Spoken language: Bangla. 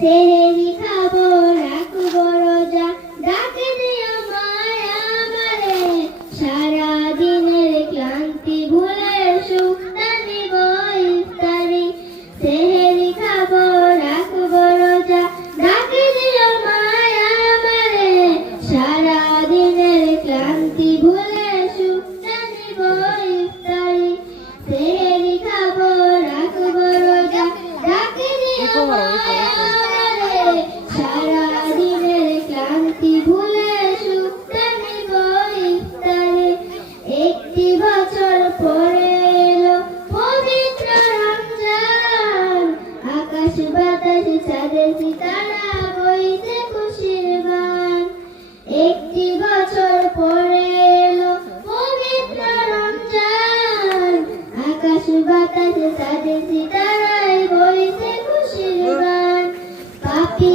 সেহেরি খাবো রাখবো রোজা ডাকে দিও মায়া আমারে সারা দিনের ক্লান্তি ভুলে সুখটা নিব ইফতারি সেহেরি খাবো রাখবো রোজা ডাকে দিও মায়া আমারে সারা দিনের ক্লান্তি ভুলে সুখটা নিব ইফতারি সেহেরি খাবো রাখবো রোজা ডাকে দিও মায়া সারা দিনের ক্লান্তি ভুলে সুখটা নিব ইফতারে একটি বছর পরে এলো পবিত্র রমজান আকাশ বাতাস চাঁদে সিতারা বইছে খুশির গান একটি বছর পরে এলো পবিত্র রমজান আকাশ বাতাস চাঁদে সিতারায় বইছে খুশির গান পাপী